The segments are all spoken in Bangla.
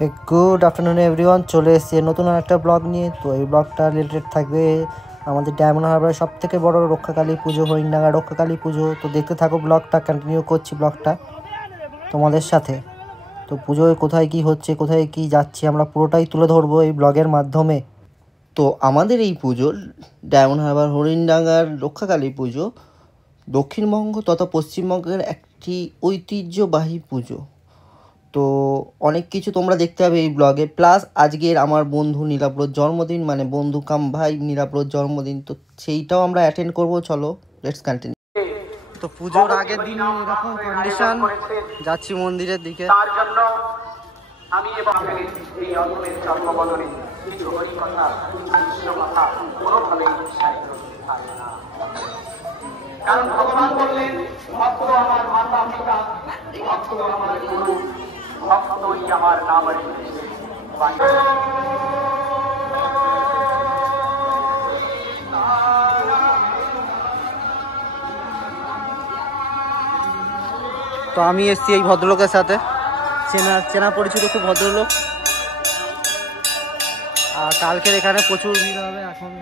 গুড আফটারনুন এভরিওয়ান, চলে এসেছি নতুন একটা ব্লগ নিয়ে। তো এই ব্লগটা রিলেটেড থাকবে আমাদের ডায়মন্ড হারবারের সব থেকে বড় রক্ষাকালী পুজো, হরিণডাঙ্গা রক্ষাকালী পুজো। তো দেখতে থাকো ব্লগটা, কন্টিনিউ করছি ব্লগটা তোমাদের সাথে। তো পুজোয় কোথায় কি হচ্ছে, কোথায় কি যাচ্ছি, আমরা পুরোটাই তুলে ধরবো এই ব্লগের মাধ্যমে। তো আমাদের এই পুজো ডায়মন্ড হারবার হরিণডাঙ্গার রক্ষাকালী পুজো দক্ষিণবঙ্গ তথা পশ্চিমবঙ্গের একটি ঐতিহ্যবাহী পুজো। তো অনেক কিছু তোমরা দেখতে পাবে এই ব্লগে। প্লাস আজকের আমার বন্ধু নীলাব্রর জন্মদিন, মানে বন্ধু কাম ভাই নীলাব্রর জন্মদিন, তো সেইটাও আমরা অ্যাটেন্ড করবো। চলো লেটস কন্টিনিউ। তো পুজোর আগের দিন এরকম কন্ডিশন, যাচ্ছি মন্দিরের দিকে। তার জন্য আমি এবং এই অল্পের জন্মবদনে কিছু হরি কথা, কৃষ্ণ কথা কোনোভাবেই সাহিত্য থাকে না। কারণ ভগবান বললেন, ভক্ত আমার মাতা পিতা, ভক্ত আমার গুরু, ভক্তই আমার নাম। তো আমি এসছি এই ভদ্রলোকের সাথে, চেনা পরিচিত খুব ভদ্রলোক। আর কালকের এখানে প্রচুর ভিড় হবে। এখন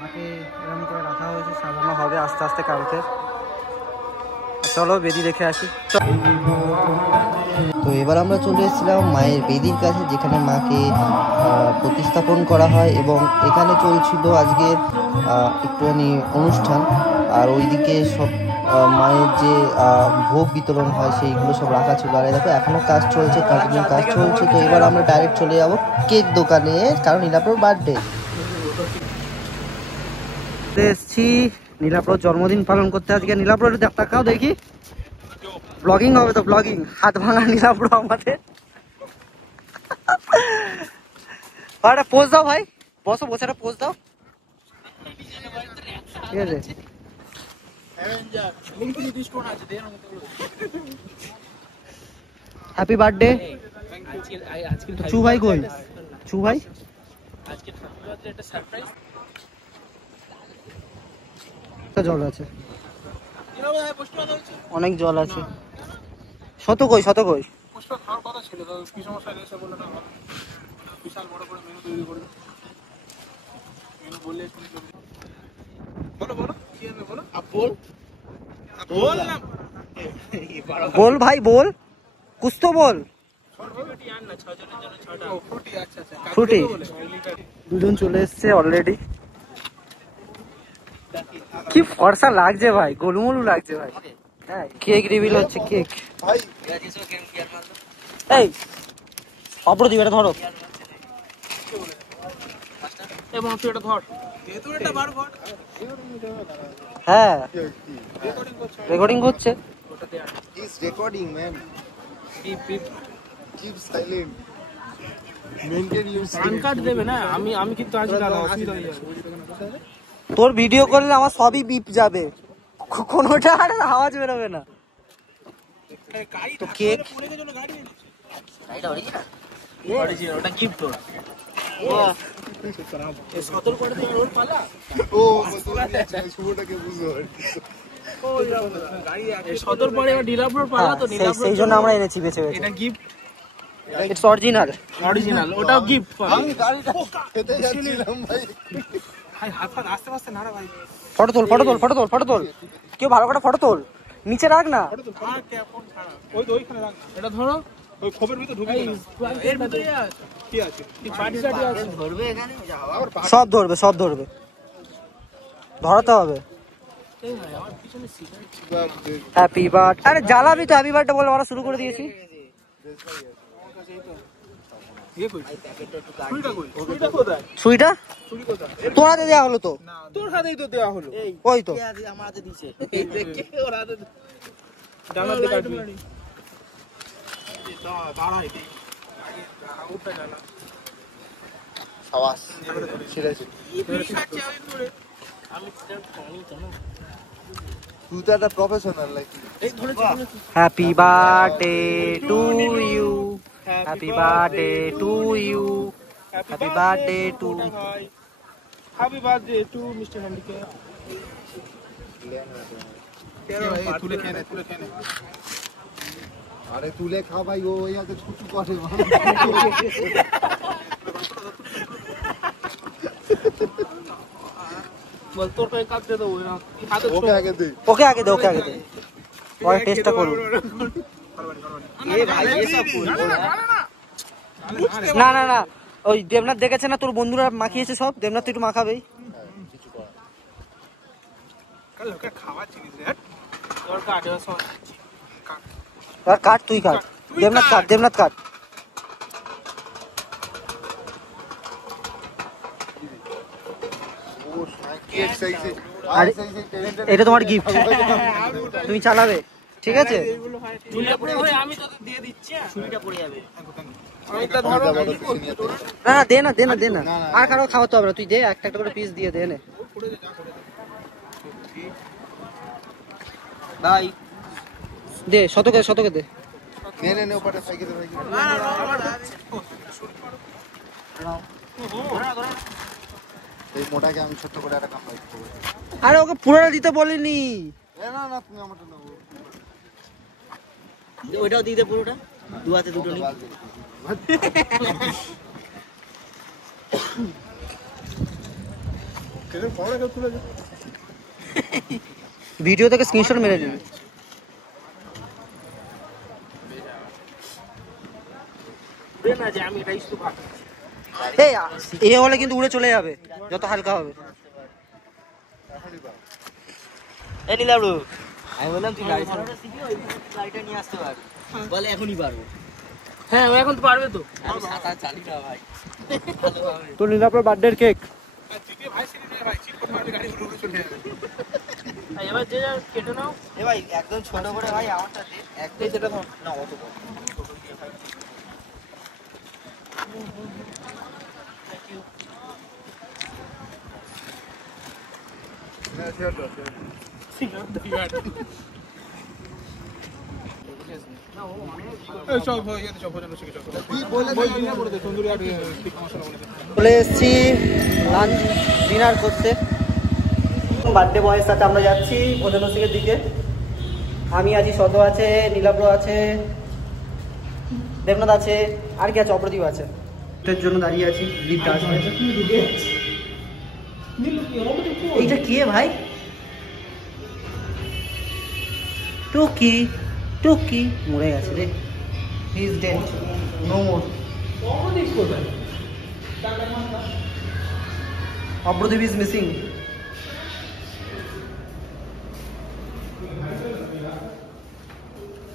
মাকে এরকম করে রাখা হয়েছে, সাজানো হবে আস্তে আস্তে কালকে। চলো বেদি দেখে আসি। তো এবার আমরা চলে এসেছিলাম মায়ের বেদির কাছে, যেখানে মাকে প্রতিস্থাপন করা হয়, এবং এখানে চলছিল আজকের একটুখানি অনুষ্ঠান। আর ওইদিকে সব মায়ের যে ভোগ বিতরণ হয় সেইগুলো সব রাখা ছিল। আর দেখো এখনো কাজ চলছে, কন্টিনিউ কাজ চলছে। তো এবার আমরা ডাইরেক্ট চলে যাবো কেক দোকানে, কারণ নীলাব্রর বার্থডে। এসছি নীলাব্রর জন্মদিন পালন করতে আজকে। নীলাব্রর দেখাও দেখি, ব্লগিং হবে তো, ব্লগিং। হাত ভাঙা নীলাব্র আমাদের। একটা পোজ দাও ভাই, বসো, বসে একটা পোজ দাও। ঠিক আছে, হ্যাপি বার্থডে। চু ভাই কই? চু ভাই জল আছে, অনেক জল আছে। শত কই, শত কই? बोल भाई बोल, कुछ तो बोल। ফ্রুটি দুজন চলে এসছে অলরেডি। কি ফর্সা লাগছে ভাই, গোলুমলু লাগছে ভাই। কেক রিভিল হচ্ছে, কেক। এই অপরদীপ এটা ধরো, হ্যাঁ রেকর্ডিং করছে। Recording, man. Keep silent. Maintain your silence. দেবে না, আমি কিন্তু অসুবিধা হয়ে যাবে। তোর ভিডিও করলে আমার সবই বিপ যাবে, কোনোটা আর আওয়াজ বেরোবে না। তো কেক ওটা গিফট। সেই জন্য আমরা এনেছি বেছে বেছে। এটা গিফট, ইটস অরিজিনাল, অরিজিনাল। ওটাও গিফট। আমি গাড়িটা খেতে যাচ্ছিলাম ভাই। হাত আস্তে আস্তে নাড়া ভাই। ফটো তোল, ফটো তোল, ফটো তোল, ফটো তোল। কেউ ভালো করে ফটো তোল, নিচে রাখ না। ওই তো ওইখানে রাখ। এটা ধরো, ওই খোপের ভিতর ঢুকিয়ে দাও। এর ভিতরে কি আছে? পার্টি সাটি আছে, ধরবে এখানে যাও। আবার সব ধরবে, সব ধরবে, ধরাতে হবে। Happy birthday. আরে জ্বালাবি তো, হ্যাপি বার্থডে বলে আমরা শুরু করে দিয়েছি। সুইটা তোর হাতে দেওয়া হলো তো? তোর হাতেই তো দেওয়া হলো। ওই তো আমার হাতে দিছে। ওর হাতে ডানা দিয়ে কাটবি। দাঁড়াই দে। ওটা ডানা। আওয়াজ ছেড়েছে। তুই তো একটা professional like. Happy birthday to you, happy birthday to you, happy birthday to. Happy birthday to mister হ্যান্ডিকে। তুলে খেয়ে নে, তুলে খেয়ে নে। আরে তুলে খা ভাই, ও ওই আগে ছুটু করে বল তোর কই কাটতে দেবো না হাতে ওকে আগে দে। ওকে আগে দে, ওকে আগে দে, ওই টেস্টটা করব। এ ভাই এসব না না না, ওই দেবনাথ দেখেছে না তোর বন্ধুরা মাখিয়েছে সব, দেবনাথ তুই একটু মাখাবেই। কাল ওকে খাওয়া জিনিস রে তোর কাটে সব আর কাট, তুই কাট, দেবনাথ কাট, দেবনাথ কাট। ও সাইকেল সাইজে আরে এটা তোমার গিফট, তুমি চালাবে, ঠিক আছে? চুলে পড়ে ভাই আমি তো দিয়ে দিচ্ছি, ছুরিটা পড়ে যাবে। এটা ধরো না না, দে না দে না দে না, আর কারো খাওয়াতে হবে না, তুই দে, একটা একটা করে পিস দিয়ে দে নে ভাই দে, শতকে শতকে দে। নে নে নে ওপারে সাইকেলে ভাই। না না আমার আছে এই মোটাকে আমি ছোট করে একটা কাম করব। আরে ওকে পুরোটা দিতে বলিনি। না না তুমি আমারটা নাও। ওইটাও দিয়ে দে পুরোটা, দু হাতে দুটো নি। কেন পড়া কেউ তুলে যা। ভিডিও থেকে স্ক্রিনশট মেরে নিবি। দে না যে আমি এটা ইস্যু ভাগ এই এ হলে কিন্তু উড়ে চলে যাবে যত হালকা হবে। এই নীলাব্রু, আমি বললাম তুই গাড়ি চালাতে শিখি, ওই গাড়িটা নিয়ে আসতে পারবি, বলে এখনই পারবো। হ্যাঁ ও এখন তো পারবে তো। আমি সাঁতার জানি না ভাই, ভালোভাবে। তো নীলাব্রুর বার্থডের কেক জিতে ভাই সিরি নে ভাই, চিট করতে পারলে গাড়ি উড়ে উড়ে চলে যাবে। এবার যে যা কেটে নাও। এ ভাই একদম ছোট করে ভাই আমারটা দে, একদম যেটা ধর না অত বড়। না শেয়ার দাও। সব হয়ে গেছে, সব ভোজন শিখে সব কি বলে বই না করে দে তন্দুরি আর ঠিক মশলা বলে দে। চলে এসেছি লাঞ্চ ডিনার করতে। বার্থডে বয়ের সাথে আমরা যাচ্ছি ভোজনসিকের দিকে। আমি আছি, শত আছে, নীলাব্র আছে, দেবনাথ আছে, আর কি আছে, অপ্রদীপ আছে। এটার জন্য দাঁড়িয়ে আছি, লিফট আসবে। এইটা কি ভাই? টুকি টুকি মরে গেছে রে, he is dead, no more. Apradip is missing.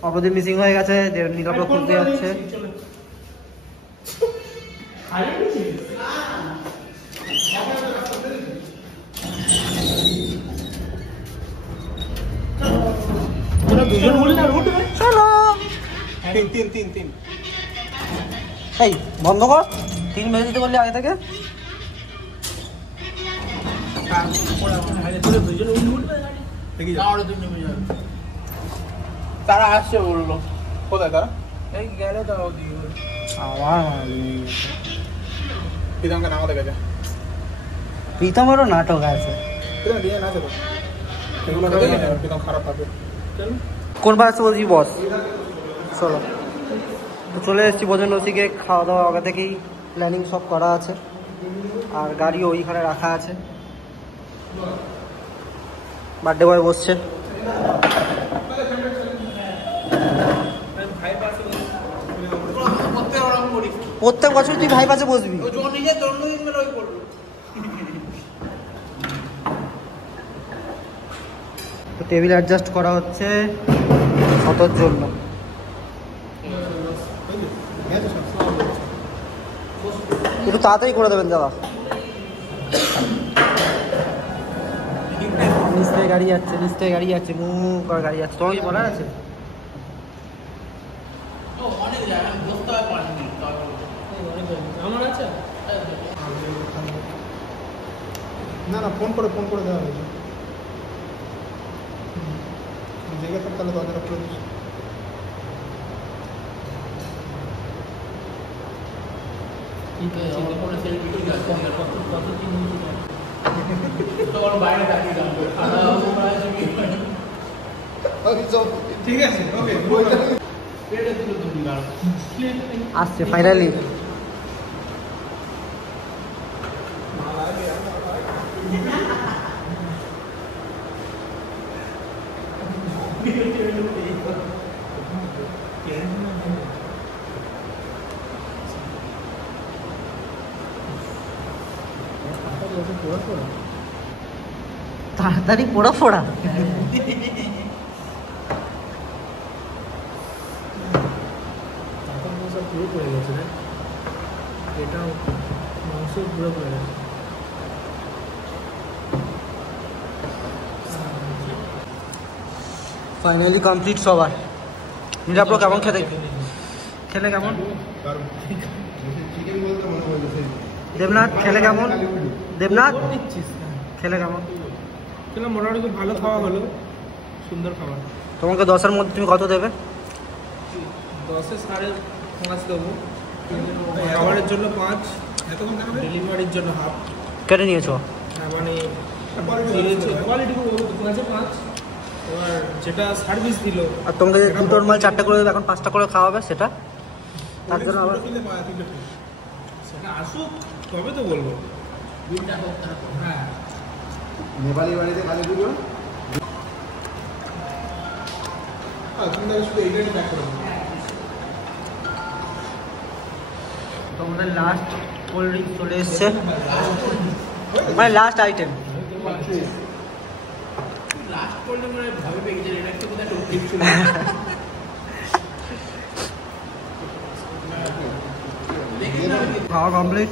Apradip missing হয়ে গেছে, নীলাব্র খুঁজতে যাচ্ছে। দুজন বলে না রুট চলো। তিন তিন তিন তিন এই বন্ধ কর, 3 মেরে দিতে বললি আগে থেকে। তারা আসছে বললো, কোথায় তারা? এই গেলে তারাও দিয়ে আমার প্রীতমকে নামাতে গেছে। প্রীতমেরও নাটক আছে। প্রীতম দিয়ে না দেবো এগুলো প্রীতম খারাপ হবে। কোন বাসে বলছি বস? চলো, তো চলে এসেছি ভোজন রসিকে। খাওয়া দাওয়া আগে থেকেই প্ল্যানিং সব করা আছে, আর গাড়িও ওইখানে রাখা আছে। বার্থডে বয় বসছে। প্রত্যেক বছর তুই ভাই পাশে বসবি। নিজের জন্মদিন মেলে ওই করবো। তো টেবিল অ্যাডজাস্ট করা হচ্ছে শতর জন্য। একটু তাড়াতাড়ি করে দেবেন দাদা। নিচ থেকে গাড়ি যাচ্ছে, নিচ থেকে গাড়ি যাচ্ছে, মু করে গাড়ি যাচ্ছে। তোমার কি বলার আছে? আমার আছে না না ফোন করে দেওয়া হয়েছে। জেগে থাক তাহলে দরজাটা খুলে দিস। ঠিক আছে, ওকে। আসছে ফাইনালি। তাড়াতাড়ি পোড়া পোড়া। পুরো পড়ে গেছে না, এটাও মাংস পুরো পড়ে গেছে। ফাইনালি কমপ্লিট সবার। নীলাভ কেমন খেতে, খেলে কেমন? দেবনাথ খেলে কেমন? দেবনাথ খেলে কেমন? খেলাম মোটামুটি খুব ভালো খাওয়া হলো, সুন্দর খাবার। তোমাকে 10-এর মধ্যে তুমি কত দেবে? 10-এ 5.5 দেবো। খাবারের জন্য 5, ডেলিভারির জন্য হাফ কেটে নিয়েছো? হ্যাঁ, মানে কোয়ালিটি খুব 5। এবার যেটা সার্ভিস দিল, আর তোমাকে যে 2টোর মাল 4টা করে দেবে, এখন 5টা করে খাওয়াবে, সেটা তার জন্য আবার সেটা আসুক তবে তো বলবো। হ্যাঁ, নেপালি বাড়িতে কাজে দিল। তুমি তাহলে শুধু এইটাই প্যাক করে দাও। তোমাদের লাস্ট কোল্ড ড্রিঙ্ক চলে এসছে, মানে লাস্ট আইটেম। লাস্ট কোল্ডে মানে ভাবে পেয়ে গেছে এটা একটু কোথায় টোপ ছিল। খাওয়া কমপ্লিট।